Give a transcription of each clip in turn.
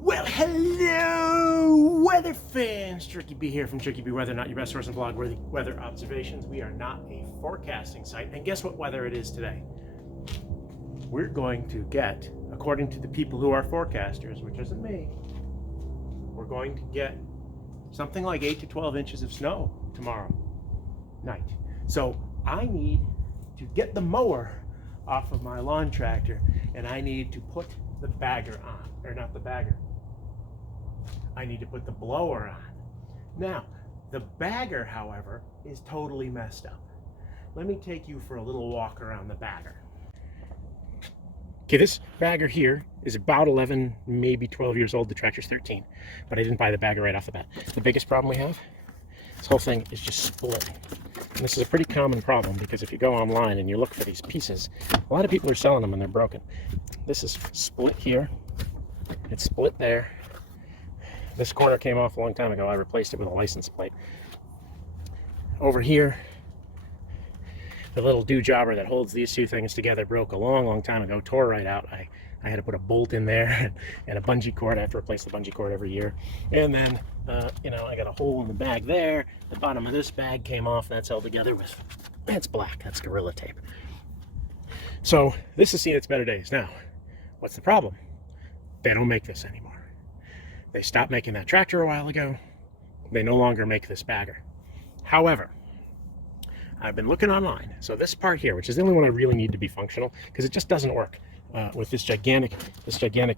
Well, hello, weather fans. CherkyB here from CherkyB Weather, not your best source and blog worthy weather observations. We are not a forecasting site, and guess what weather it is today? We're going to get, according to the people who are forecasters, which isn't me, we're going to get something like 8 to 12 inches of snow tomorrow night. So I need to get the mower off of my lawn tractor, and I need to put the bagger on, or not the bagger. I need to put the blower on. Now, the bagger, however, is totally messed up. Let me take you for a little walk around the bagger. Okay, this bagger here is about 11, maybe 12 years old. The tractor's 13, but I didn't buy the bagger right off the bat. The biggest problem we have, this whole thing is just split. And this is a pretty common problem because if you go online and you look for these pieces, a lot of people are selling them and they're broken. This is split here, it's split there. This corner came off a long time ago. I replaced it with a license plate. Over here, the little do-jobber that holds these two things together broke a long time ago, tore right out. I had to put a bolt in there and a bungee cord. I have to replace the bungee cord every year. And then, I got a hole in the bag there. The bottom of this bag came off. That's held together with, that's black, that's Gorilla Tape. So this has seen its better days. Now, what's the problem? They don't make this anymore. They stopped making that tractor a while ago. They no longer make this bagger. However, I've been looking online. So this part here, which is the only one I really need to be functional, because it just doesn't work with this gigantic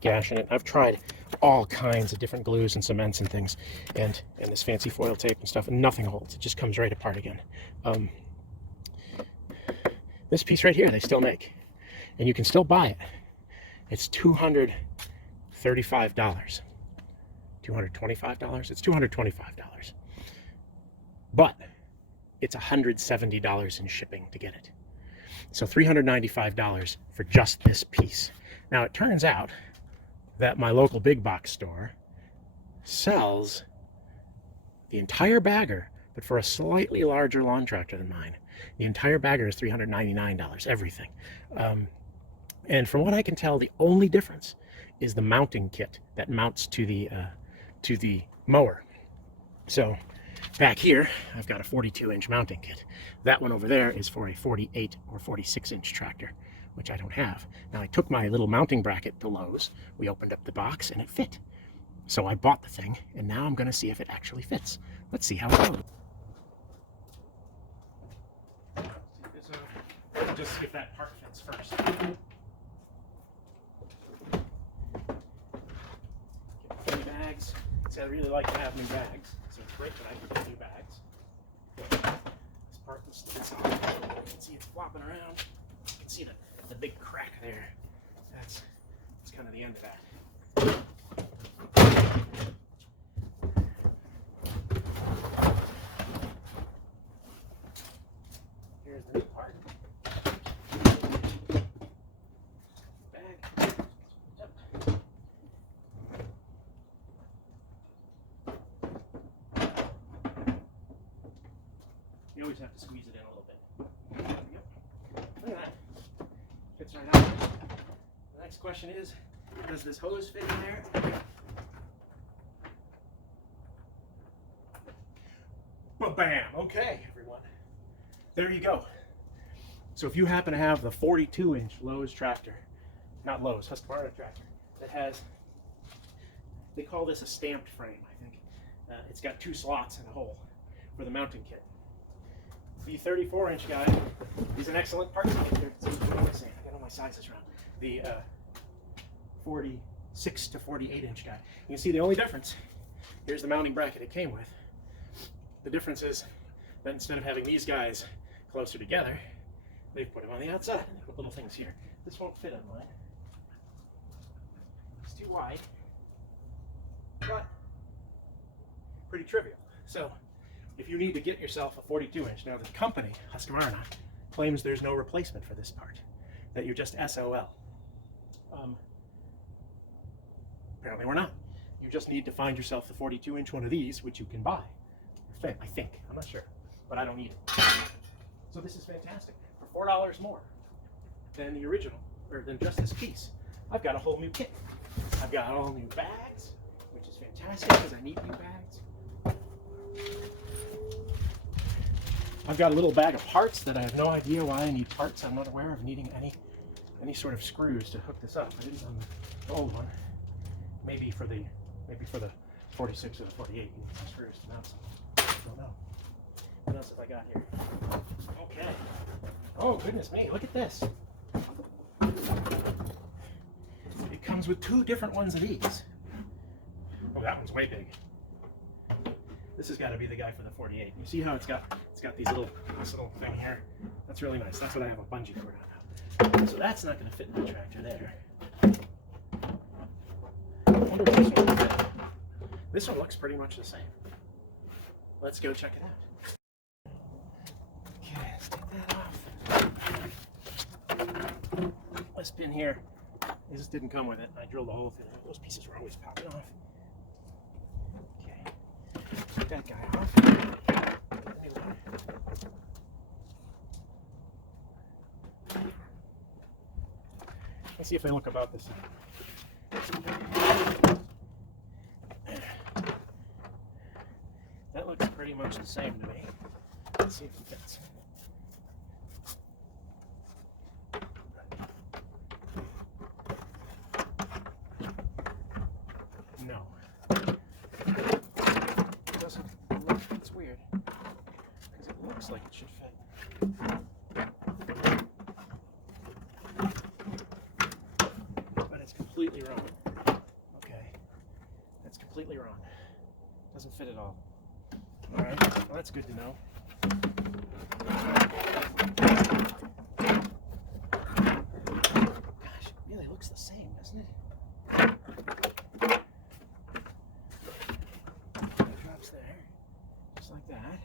gash in it. I've tried all kinds of different glues and cements and things, and this fancy foil tape and stuff, and nothing holds. It just comes right apart again. This piece right here, they still make, and you can still buy it. It's $235. $225? It's $225. But it's $170 in shipping to get it. So $395 for just this piece. Now it turns out that my local big box store sells the entire bagger, but for a slightly larger lawn tractor than mine. The entire bagger is $399, everything. And from what I can tell, the only difference is the mounting kit that mounts to the mower. So back here, I've got a 42-inch mounting kit. That one over there is for a 48 or 46-inch tractor, which I don't have. Now I took my little mounting bracket to Lowe's. We opened up the box and it fit. So I bought the thing, and now I'm going to see if it actually fits. Let's see how it goes. Just see if that part fits first. Bags. See, I really like to have new bags, so it's great that I can get new bags. This part is solid. You can see it's flopping around. You can see the big crack there. That's kind of the end of that. Here's the new part. You always have to squeeze it in a little bit. Yep. Look at that. Fits right out. The next question is, does this hose fit in there? Ba-bam! Okay, everyone. There you go. So if you happen to have the 42-inch Lowe's tractor, not Lowe's, Husqvarna tractor, that has, they call this a stamped frame, I think. It's got 2 slots and a hole for the mounting kit. The 34-inch guy is an excellent part. What am I saying? I got all my sizes wrong. The 46 to 48-inch guy. You can see the only difference. Here's the mounting bracket it came with. The difference is that instead of having these guys closer together, they've put them on the outside. And they put little things here. This won't fit on mine. It's too wide, but pretty trivial. So if you need to get yourself a 42-inch, now the company, Husqvarna, claims there's no replacement for this part, that you're just SOL. Apparently we're not. You just need to find yourself the 42-inch one of these, which you can buy. I think. I'm not sure, but I don't need it. So this is fantastic. For $4 more than the original, or than just this piece, I've got a whole new kit. I've got all new bags, which is fantastic because I need new bags. I've got a little bag of parts that I have no idea why I need parts. I'm not aware of needing any sort of screws to hook this up. I didn't on the old one. Maybe for the 46 or the 48, you need some screws to mount something. I don't know. What else have I got here? Okay. Oh goodness me! Look at this. It comes with 2 different ones of these. Oh, that one's way big. This has got to be the guy for the 48. You see how it's got this little thing here? That's really nice. That's what I have a bungee cord on now. So that's not going to fit in the tractor there. I wonder if this one will fit. This one looks pretty much the same. Let's go check it out. Okay, let's take that off. This pin here, this didn't come with it. I drilled a hole through it. Those pieces are always popping off. Okay, take that guy off. Let's see if they look about the same. That looks pretty much the same to me. Let's see if it fits. No. It doesn't look, it's weird. Because it looks like it should fit. But it's completely wrong. Okay. That's completely wrong. Doesn't fit at all. Alright, well that's good to know. Gosh, it really looks the same, doesn't it? It drops there, just like that.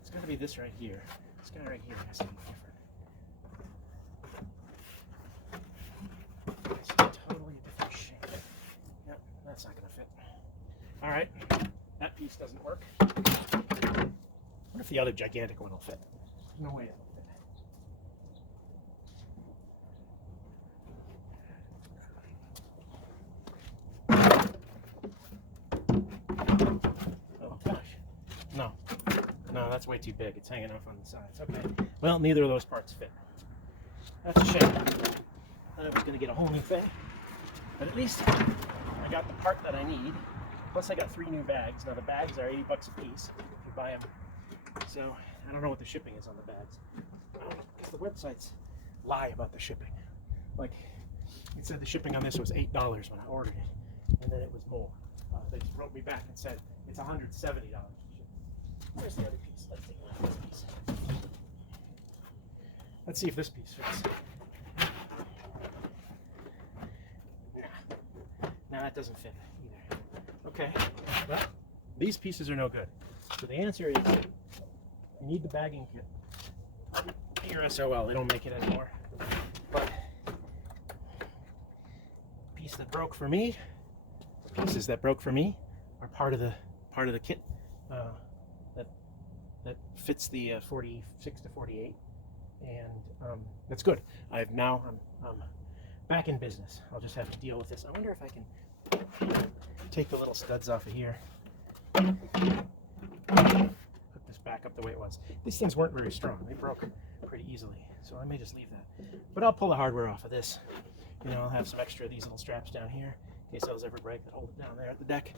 It's got to be this right here. This guy right here has to be different. It's a totally different shape. Yep, that's not going to fit. All right, that piece doesn't work. I wonder if the other gigantic one will fit. There's no way it will fit. Oh gosh, no, that's way too big. It's hanging off on the sides. Okay, well, neither of those parts fit. That's a shame. I thought I was going to get a whole new thing, but at least I got the part that I need. Plus I got 3 new bags. Now the bags are 80 bucks a piece if you buy them. So I don't know what the shipping is on the bags. Because the websites lie about the shipping. Like it said the shipping on this was $8 when I ordered it. And then it was more. They just wrote me back and said it's $170 to ship. Where's the other piece? Let's take a look at this piece. Let's see if this piece fits. Nah, that doesn't fit either. Okay, well, these pieces are no good. So the answer is you need the bagging kit. Your SOL, they don't make it anymore. But the piece that broke for me, the pieces that broke for me are part of the kit that fits the 46 to 48, and that's good. I'm back in business. I'll just have to deal with this. I wonder if I can take the little studs off of here. Put this back up the way it was. These things weren't very strong. They broke pretty easily, so I may just leave that. But I'll pull the hardware off of this. You know, I'll have some extra of these little straps down here in case those ever break that hold it down there at the deck.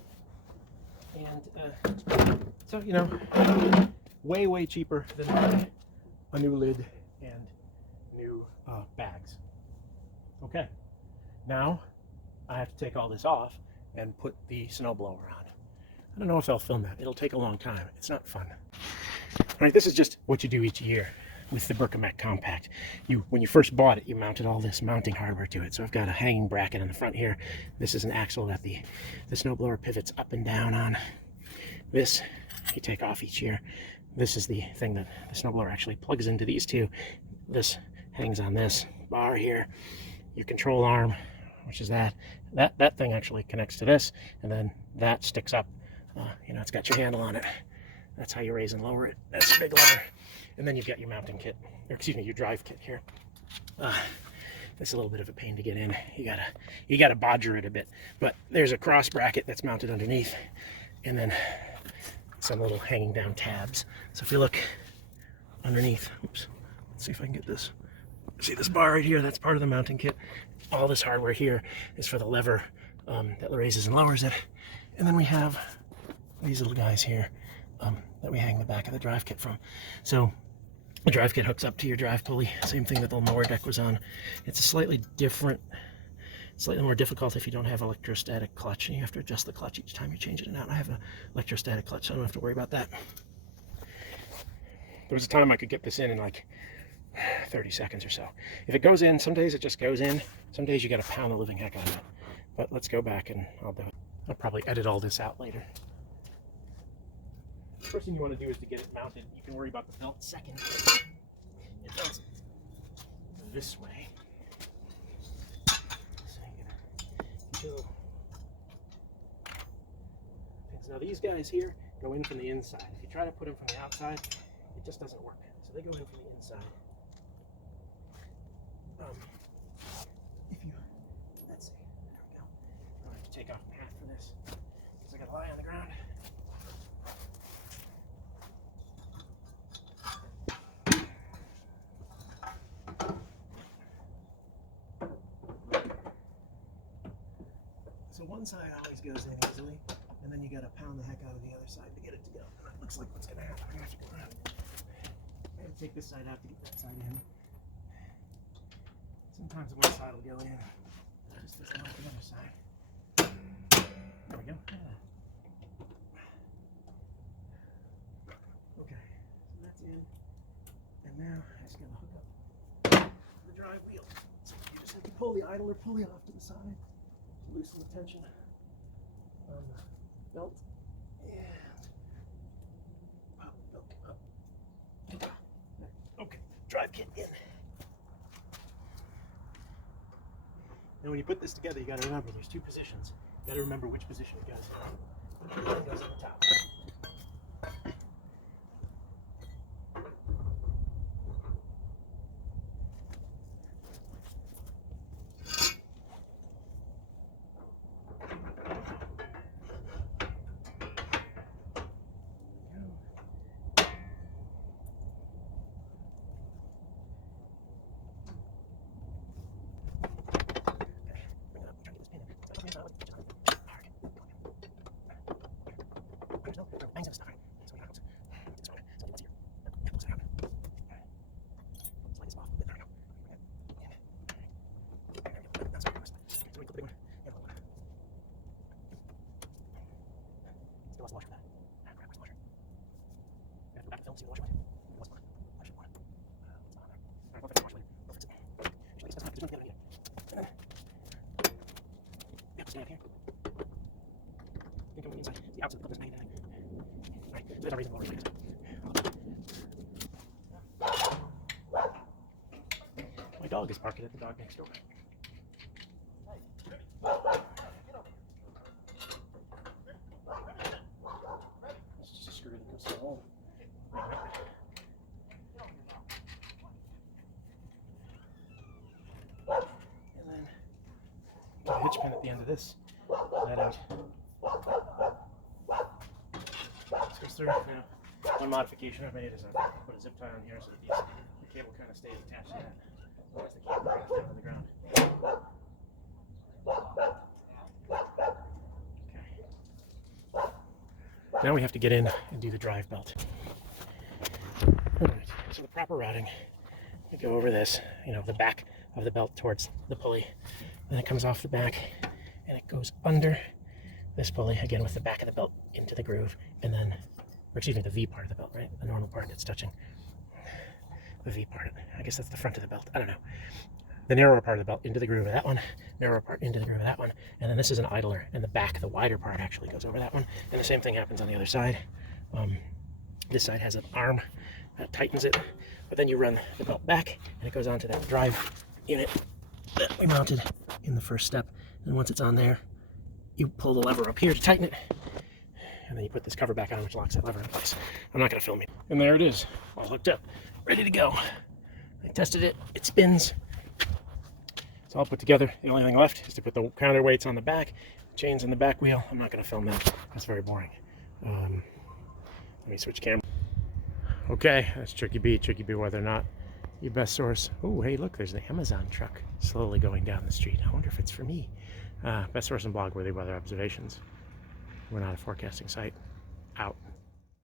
And so, you know, way cheaper than a new lid and new bags. Okay, now I have to take all this off and put the snowblower on. I don't know if I'll film that. It'll take a long time. It's not fun. All right, this is just what you do each year with the Berco Compact. When you first bought it, you mounted all this mounting hardware to it. So I've got a hanging bracket in the front here. This is an axle that the snowblower pivots up and down on. This you take off each year. This is the thing that the snowblower actually plugs into these two. This hangs on this bar here. Your control arm, which is that thing actually connects to this, and then that sticks up. You know, it's got your handle on it. That's how you raise and lower it. That's a big lever. And then you've got your mounting kit, or excuse me, your drive kit here. It's a little bit of a pain to get in. You gotta bodger it a bit. But there's a cross bracket that's mounted underneath, and then some little hanging down tabs. So if you look underneath, oops, let's see if I can get this. See this bar right here? That's part of the mounting kit. All this hardware here is for the lever that raises and lowers it. And then we have these little guys here that we hang the back of the drive kit from. So the drive kit hooks up to your drive pulley, same thing that the mower deck was on. It's a slightly more difficult if you don't have electrostatic clutch, and you have to adjust the clutch each time you change it out. I have an electrostatic clutch, so I don't have to worry about that. There was a time I could get this in like 30 seconds or so. If it goes in, some days it just goes in. Some days you got to pound the living heck out of it. But let's go back and I'll do it. I'll probably edit all this out later. First thing you want to do is to get it mounted. You can worry about the belt second. It belts this way. So now these guys here go in from the inside. If you try to put them from the outside, it just doesn't work. So they go in from the inside. Let's see, there we go. I'm going to have to take off my hat for this because I got to lie on the ground. So one side always goes in easily, and then you got to pound the heck out of the other side to get it to go. And that looks like what's going to happen. I'm going to have to go around. I have to take this side out to get that side in. Sometimes one side will go in, just as long as the other side. There we go. Okay, so that's in, and now I just got to hook up the drive wheel. So you just have to pull the idler pulley off to the side to loosen the tension on the belt, and pop the belt up. Okay, drive kit in. And when you put this together, you got to remember there's two positions. You got to remember which position it goes in. One goes at the top. My dog is barking at the dog next door. It's just a screw that goes to the hole. And then a hitch pin at the end of this. That out. This goes through. Now, one modification I've made is I put a zip tie on here so that the cable kind of stays attached to that. Otherwise the cable goes down on the ground. Okay. Now we have to get in and do the drive belt. Alright, so the proper routing, you go over this, the back of the belt towards the pulley. Then it comes off the back and it goes under this pulley, again with the back of the belt into the groove, and then, or excuse me, the V part of the belt, right? The normal part that's touching the V part. I guess that's the front of the belt. I don't know. The narrower part of the belt into the groove of that one, narrower part into the groove of that one, and then this is an idler, and the back, the wider part, actually goes over that one. And the same thing happens on the other side. This side has an arm that tightens it, but then you run the belt back, and it goes onto that drive unit that we mounted in the first step. And once it's on there, you pull the lever up here to tighten it, and then you put this cover back on, which locks that lever in place. I'm not going to film it. And there it is, all hooked up, ready to go. I tested it, it spins. It's all put together. The only thing left is to put the counterweights on the back, chains in the back wheel. I'm not going to film that. That's very boring. Let me switch camera. Okay, that's CherkyB. CherkyB, whether or not your best source. Oh, hey, look, there's the Amazon truck slowly going down the street. I wonder if it's for me. Best source and blog worthy weather observations. We're not a forecasting site. Out.